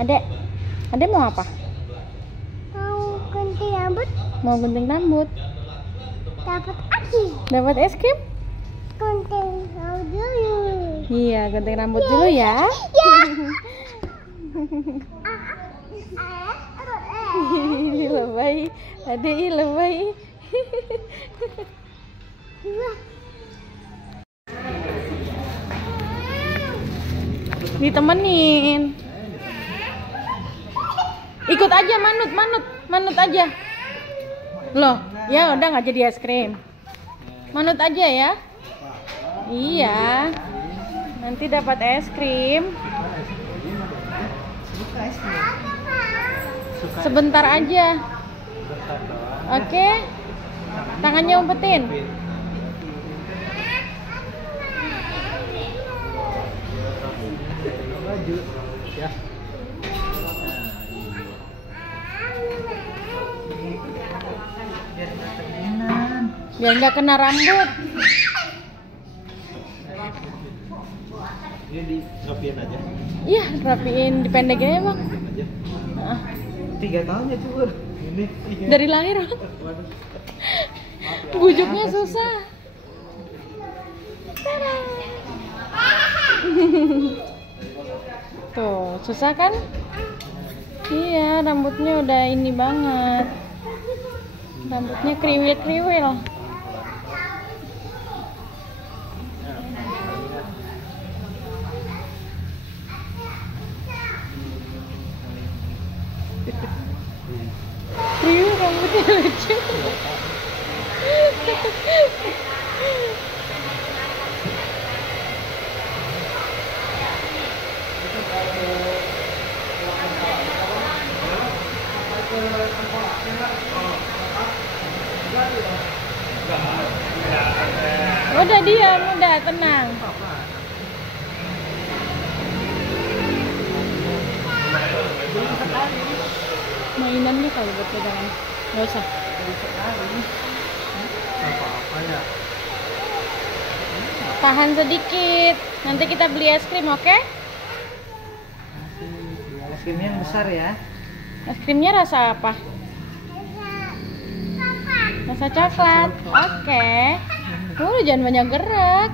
Adek, adek mau apa? Mau gunting rambut. Mau gunting rambut. Dapat aki. Dapat es krim? Gunting rambut dulu. Iya, gunting rambut dulu ya. Ya. Lebay, adek lebay. Ditemenin. Ikut aja, manut aja. Loh, ya udah nggak jadi es krim. Manut aja ya. Iya. Nanti dapat es krim. Sebentar aja. Oke. Tangannya umpetin. Ya. Biar nggak kena rambut. Ini dirapiin aja. Iya, rapiin, dipendekin aja bang. Aja. Nah, 3 tahun ya cukur. Ini. dari lahir. Waduh. Bujuknya susah. Tada. Tuh, susah kan? Iya, rambutnya udah ini banget. Rambutnya kriwil-kriwil. Kriwil rambutnya lucu. Udah diam, udah tenang. Mainannya kali buat pegangan. Nggak usah. Apa-apa ya. Tahan sedikit. Nanti kita beli es krim, oke? Es krimnya yang besar ya. Es krimnya rasa apa? Rasa coklat. Oke. Jangan banyak gerak.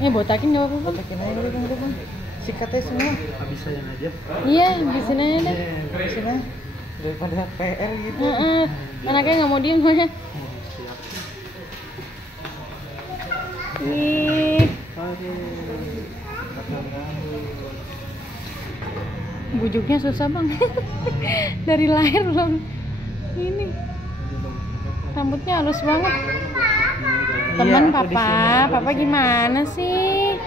Ini botakin nggak apa-apa. Botakin aja dulu bang. Sikatnya semua. Bisa yang aja. Iya, habisin aja deh. Habisin aja. Daripada PR gitu. Anaknya nggak mau diem ya. Siap. Ih, bujuknya susah bang. Dari lahir belum. Ini rambutnya halus banget. Teman Iya, aku papa gimana sih?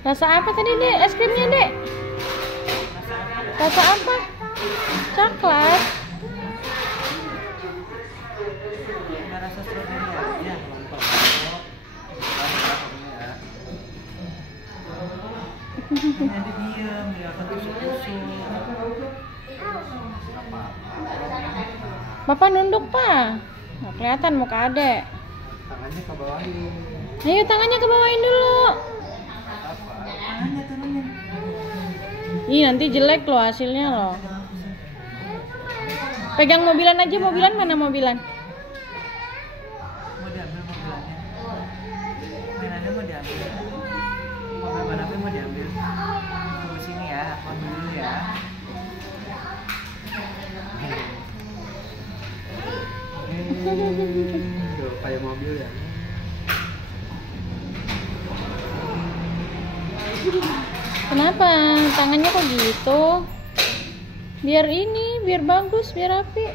Rasa apa tadi dek? Es krimnya dek? Rasa apa? Coklat. Rasa stroberi aja. Nanti diam, dia akan tusuk-tusuk. Bapak nunduk pak. Nggak kelihatan muka adek. Tangannya ke bawahin. Ayo tangannya ke bawahin dulu. Tangannya turunin. Ih nanti jelek loh hasilnya loh. Pegang mobilan aja, mobilan mana mobilan? Mau diambil mobilannya. Mainannya mau diambil. Mobil balapnya mau diambil. Tunggu sini ya, aku ambil dulu ya. Tuh, kayak mobil ya. Kenapa? Tangannya kok gitu? Biar ini, biar bagus, biar rapi.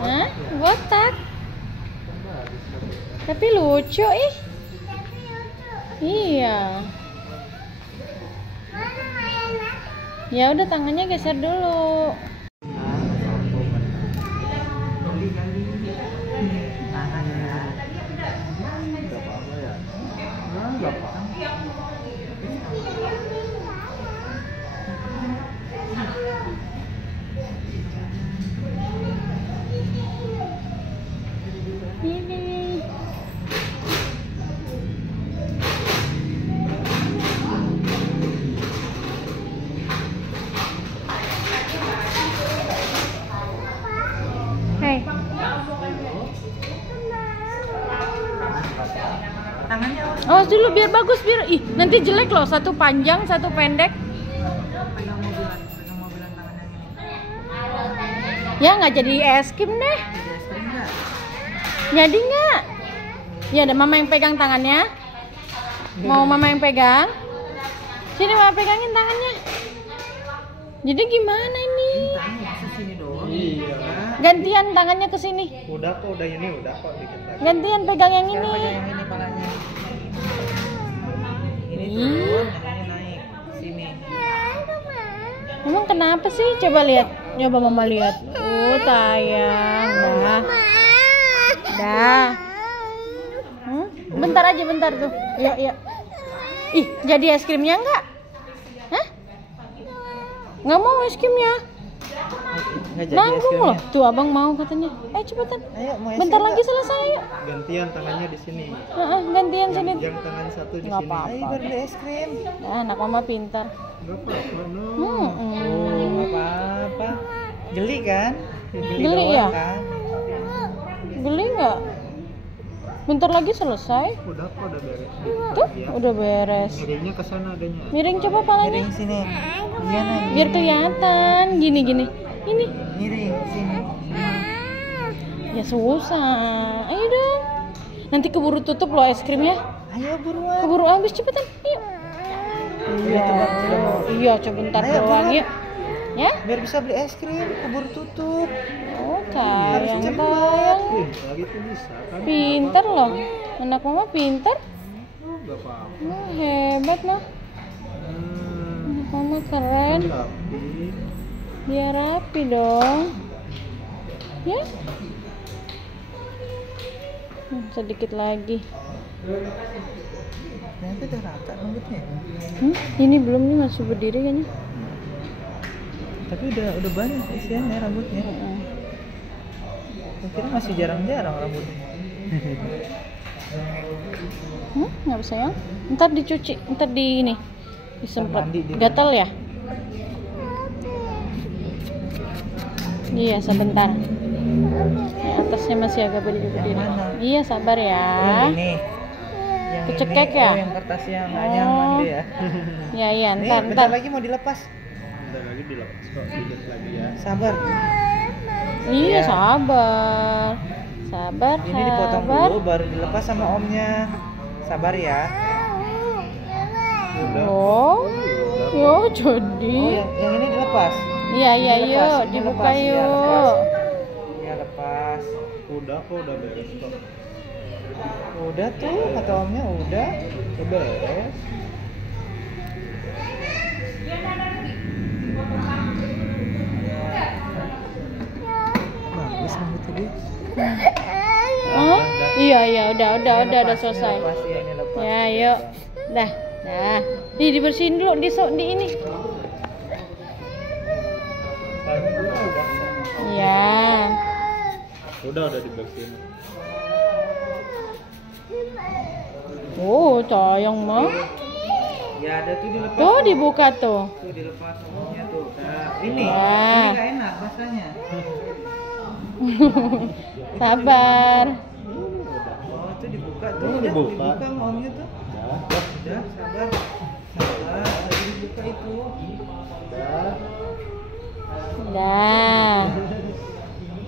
Hah? Botak? Tapi lucu ih. Iya. Ya udah tangannya geser dulu. Ini. Hei. Tangannya awas. Awas dulu biar bagus biar nanti jelek loh, satu panjang satu pendek. Pegang mobilan tangannya ini. Ya nggak jadi es krim deh. Jadi es krim nggak? Jadi nggak? Ya ada mama yang pegang tangannya. Mau mama yang pegang? Sini mama pegangin tangannya. Jadi gimana ini? Tangan masa sini doang. Iya. Gantian tangannya ke sini. Udah kok dikit lagi. Gantian pegang yang Sekarang ini. pegang yang ini palanya. Ini Ih. turun, yang ini naik. Sini. Emang kenapa sih? Coba lihat. Coba mama lihat. Tayang. Dah. Bentar aja, bentar tuh. Yuk. Ih, jadi es krimnya enggak? Hah? Nggak mau es krimnya. Nggak jadi es Nanggung krimnya. loh. Tuh abang mau katanya. Cepetan. Ayo, mau es Bentar krim lagi nggak? selesai yuk. Gantian tangannya di sini. Gantian sini. Yang tangan satu di Nggak sini. apa-apa. Ayo beli es krim. Anak mama pintar. Enggak apa-apa, no. Oh, nggak apa-apa. Geli kan? Geli doang ya? Kan? Geli nggak? Bentar lagi selesai. Udah kok, udah beres. Tuh, Ya. udah beres. Miringnya ke sana adanya. Miring coba palanya. Miring sini. Iya nih. Biar kelihatan. Gini. Ini. Miring sini. Ya susah. Ayo dong. Nanti keburu tutup loh es krimnya. Ayo buruan. Keburu habis cepetan. Yuk. Iya. Iya, coba bentar Ayo, doang buruan. yuk. Ya? Biar bisa beli es krim, keburu tutup. Oh, sayang. Lagi tuh bisa kan? Pintar loh. Anak mama pintar. Enggak apa-apa. Hebat mah. Anak mama keren. Tapi Biar rapi dong. Ya? Sedikit lagi. Ternyata udah rata rambutnya. Ini belum nih, masih berdiri kayaknya. Tapi udah banyak isiannya rambutnya. Saya kira masih jarang-jarang rambutnya. Nggak bisa ya? Ntar dicuci, ntar di ini disemprot. Mandi dia. Gatel ya? Iya, sebentar. Yang atasnya masih agak berdiri. Yang mana? Iya, sabar ya. Yang ini. Yang Kecekek ini, ya? Oh, yang kertasnya nggak nyaman deh ya. Iya, Nih, ntar. bentar lagi mau dilepas. bentar lagi dilepas kok, dikit lagi ya. Sabar. Iya, Ya. sabar. Sabar, Ini dipotong sabar. dulu baru dilepas sama omnya. Sabar ya. Udah. Oh, Oh, jadi. yang ini dilepas. Iya, Ini lepas, yuk, ini dibuka lepas, iya, yuk. lepas. Ya lepas. Udah kok, udah beres kok. Udah tuh kata omnya udah. Udah beres. Bagus rambutnya dia. Oh, iya, udah selesai. Ini lepas, ya, ini lepas. Ya, yuk. Dah. Nih dibersihin dulu di ini. Sekarang dulu udah. Iya. Udah dibersihin. Oh, sayang mah. Ya ada tuh dilepas. Tuh dibuka tuh. Tuh dilepas omnya tuh. Nah, ini. Ya. Ini nggak enak rasanya. Sabar. Oh, tuh dibuka tuh. Oh, Udah, dibuka. dibuka sama omnya tuh. Udah, sabar. Sabar, lagi dibuka itu. Dah.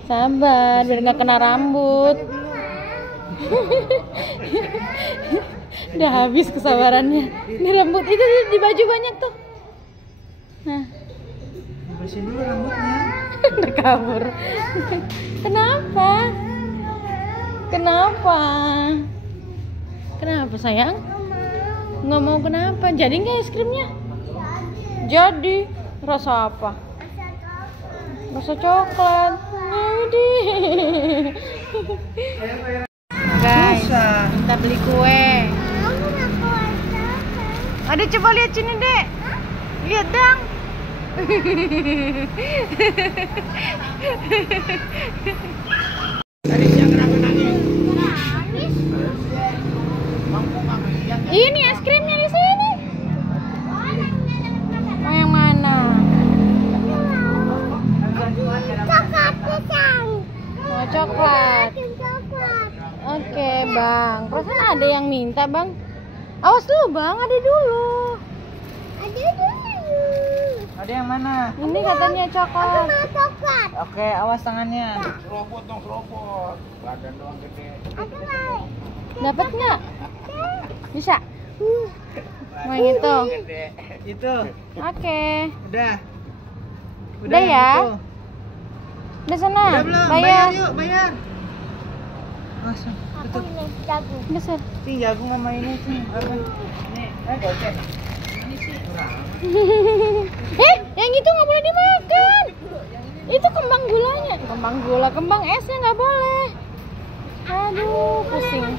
Sabar, biar nggak kena rambut. Udah habis kesabarannya. Ini rambut itu di baju banyak tuh. Nah, Bersihin dulu rambutnya. udah kabur. Kenapa? Kenapa sayang? Nggak mau kenapa? Jadi nggak es krimnya? Jadi. Rasa apa? Rasa coklat. Jadi. Guys, Susah. kita beli kue. Ada coba lihat sini, Dek. Lihat dong. Ini es krimnya di sini. Mau yang mana? Coklat pisang. Mau coklat. Coklat. Oke, Bang. Perasaan ada yang minta, Bang. Awas dulu, Bang. Ada dulu. Ada dulu. Ada yang mana? Ini katanya Aku coklat. mau coklat. Oke, awas tangannya. Serobot dong, serobot. Badan doang gede. Aku mau. Dapat nggak? Bisa. Mau yang itu. Gede. Itu. Oke. Udah. Udah yang ya? itu. Udah sana. Udah belum? Bayar. Yuk, bayar. Langsung. Aku Tutup. ini jagung. Udah sana. Nih jagung sama ini sih. Apa? Nih, gocek. Ini sih kurang. Yang itu nggak boleh dimakan. Itu kembang gulanya. Kembang gula, kembang esnya nggak boleh. Aduh, pusing.